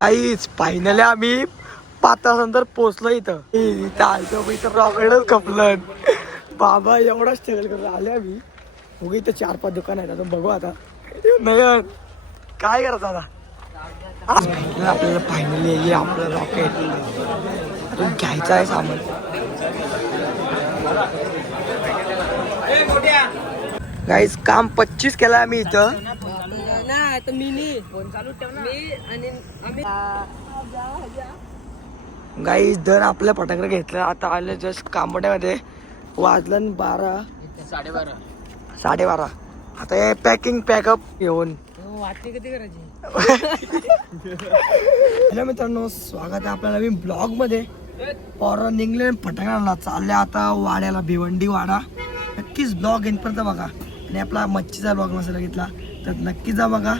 काहीच फायनली आम्ही पाच तासानंतर पोहोचलो इथं. इथं आलतो इथं रॉकेटच खपलं बाबा एवढा स्ट्रगल करत आले आम्ही. उगे इथं चार पाच दुकान आहेत. आता बघू आता. नयन काय करायचं आता? आज भेटलं आपल्याला फायनली आहे आपलं रॉकेट अजून घ्यायचं आहे सामान. गाईज काम पच्चीस केलं आम्ही इथं. ना तर मिनी फोन चालू ठेव ना. मी आणि आम्ही गाईज दर आपल्या फटाकडे घेतलं. आता आले जस्ट कांबड्यामध्ये. वाजलं न बारा. साडेबारा. साडेबारा. आता हे पॅकिंग पॅकअप घेऊन. वाटणी कधी करायची? हॅलो मित्रांनो स्वागत आहे आपल्या नवीन ब्लॉगमध्ये पोरं निघले फटाकड्याला चालले आता वाड्याला भिवंडी वाडा. नक्कीच ब्लॉग येईपर्यंत बघा. आणि आपला मच्छीचा ब्लॉग नसेल बघितला. तर नक्की जा बघा.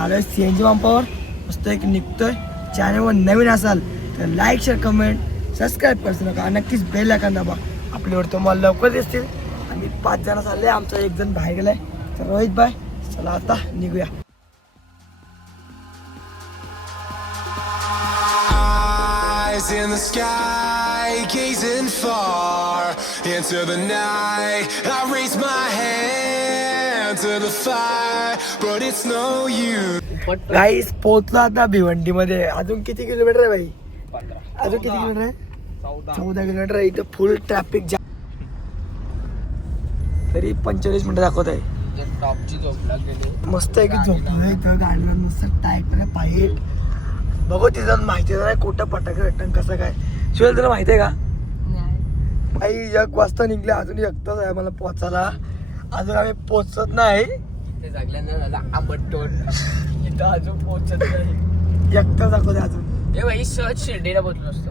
आलो सी एन जी पंपावर. मस्त एक निघतोय. चॅनलवर नवीन असाल तर लाईक शेअर कमेंट सबस्क्राईब करतो नका. नक्कीच बेल आयकॉन दाबा. आपल्यावर तुम्हाला लवकर दिसतील. आम्ही पाच जण चालले आमचा एक जण बाहेर गेलाय. तर रोहित बाय चला आता निघूया. Eyes in the sky, gazing far into the night. I raise my hand. To the fire, but it's no use. गाईस पोहोचलो आता भिवंडी मध्ये अजून किती किलोमीटर आहे भाई अजून किती किलोमीटर आहे? चौदा किलोमीटर आहे. इथं फुल ट्रॅफिक जाम तरी पंचेचाळीस मिनिटं दाखवत आहे. मस्त आहे की झोपलं इथं. गाडीला मस्त पाईट बघू तिथं माहिती नाही कुठं पटाक भेटन कसं काय. शिवाय तुला माहिती आहे का? आई एक वाजता निघले. अजून एकटाच आहे मला पोचायला अजून आम्ही पोचत नाही. ते जागल्यानं झाला आंबट तोंड. इथं अजून पोचत नाही. अजून. भाई सहज शिर्डीला पोहोचलो असतो.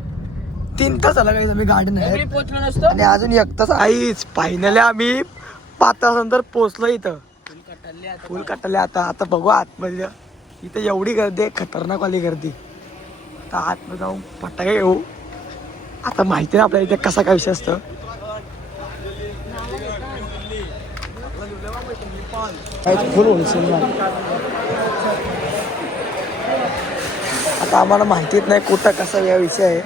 तीन तास झाला काही आम्ही गाडी नाही. पोहोचलो नसतो? आणि अजून एक तास आईच फायनली आम्ही पाच तासानंतर पोहोचलो इथं. आता. फुल कटले आता. आता बघू आतमध्ये. इथं एवढी गर्दी आहे खतरनाक वाली गर्दी. आता आतमध्ये जाऊन फटाके घेऊ. आता माहिती नाही आपल्याला इथे कसा काय विषय असतं. फुल होलसेल आता आम्हाला माहितीच नाही कुठं कसा या विषय आहे.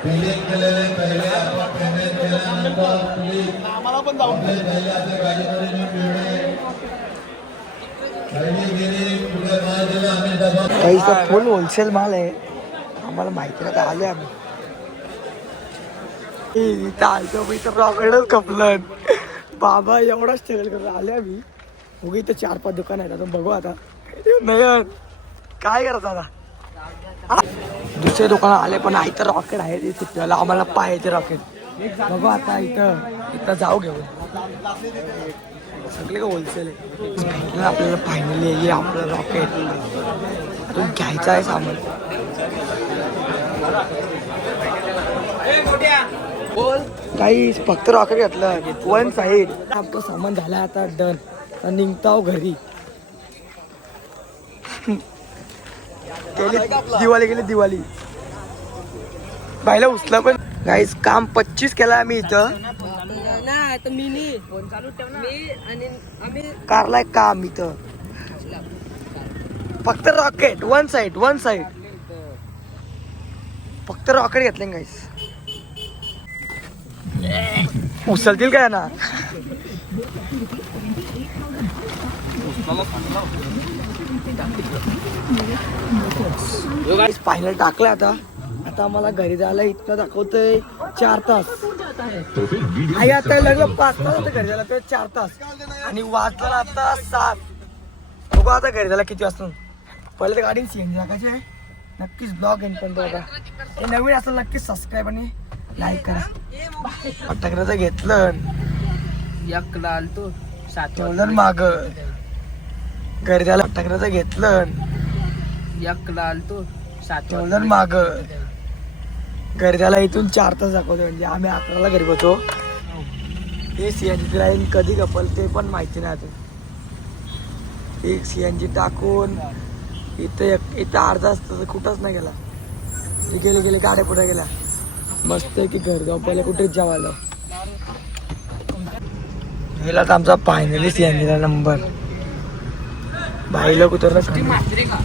काही फुल होलसेल माल आहे आम्हाला माहिती नाही आले आम्ही. इथं आलतो मग इथं रॉकेटच खपलं बाबा एवढाच स्ट्रगल करून आले आम्ही. उगी इथं चार पाच दुकान आहेत. आता बघू आता. नयन काय करायचं आता दुसरे दुकान आले पण इथं रॉकेट आहे ते सुट्टीवाला आम्हाला पाहायचे रॉकेट बघू आता इथं इथं जाऊ घेऊन. सगळे का होलसेल आहे? आपल्याला फायनली ये आपलं रॉकेट अजून घ्यायचं आहे सामान. काही फक्त रॉकेट घेतलं. वन साईड आपलं सामान झालं आता डन निघताव घरी. गेली दिवाळी गेली दिवाळी. बायला उचला पण. गाईस काम पच्चीस केलं आम्ही इथं. ना तर मिनी फोन चालू ठेव ना मी आणि आम्ही कारलाय काम इथं. फक्त rocket one side one side फक्त रॉकेट घेतले गाईस उचलतील काय ना? फायनल टाकलं आता. आता आम्हाला घरी जायला इथं दाखवतंय चार तास. आई आता लगभग पाच तास आता घरी जायला तर चार तास. आणि वाजता आता सात. बघू आता घरी जायला किती वाजता. पहिले तर गाडी सीएनजी टाकायची. आहे नक्कीच ब्लॉग येईन पण बघा हे नवीन असेल नक्कीच सबस्क्राईब आणि लाईक करा. फटाकड्याचं घेतलं. एकला आलतो सात ठेवलं माग. घरी जायला फटाकड्याचं घेतलं. आलतो सात ठेवलं माग. घरी जायला इथून चार तास दाखवतो म्हणजे आम्ही अकराला घरी होतो. हे. सीएनजी लाईन कधी कपल ते पण माहिती नाही अजून एक सीएनजी टाकून इथं एक इथं अर्धा तास कुठंच नाही गेला. ते गेले गेले गाड्या पुढे गेल्या. मस्त आहे की घरगाव पहिले कुठेच जेवायला. गेला तर आमचा फायनली सीएनजीला नंबर भाईला कुठं मात्रे का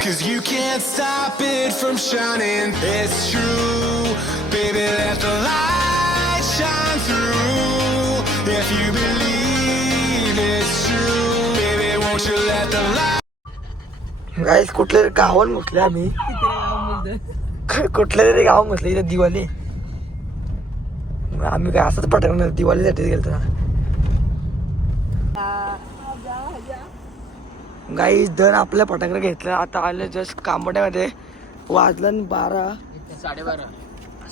Cause you can't stop it from shining. It's true, baby, let the light shine through. If you believe it's true, baby, won't you let the light? गाईस कुठल्या तरी गावात घुसले आम्ही कुठल्या तरी गावात घुसले इथं दिवाळी आम्ही काय असंच पटकन दिवाळीसाठी गेलतो ना गाई दर आपल्या फटाकडे घेतलं. आता आले जस्ट कांबड्यामध्ये. वाजलं बारा. साडेबारा.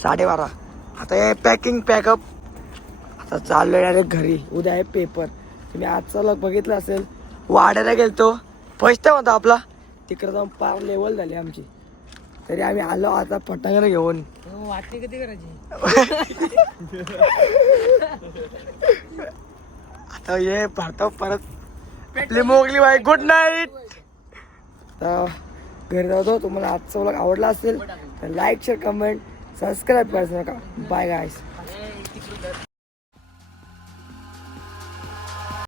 साडेबारा. आता हे पॅकिंग पॅकअप आता चाललोय डायरेक्ट घरी. उद्या आहे पेपर तुम्ही आजचा लग बघितलं असेल वाड्याला गेलतो. फर्स्ट टाइम होता आपला. तिकडे जाऊन पार लेवल झाली आमची. तरी आम्ही आलो आता फटाकडे घेऊन. वाटणी कधी करायची? आता ये भारता परत. आपली मोगली बाई गुड नाईट घर घरी जातो तुम्हाला आजचा ब्लॉग आवडला असेल तर लाईक शेअर कमेंट सबस्क्राईब करायचं नका. Bye guys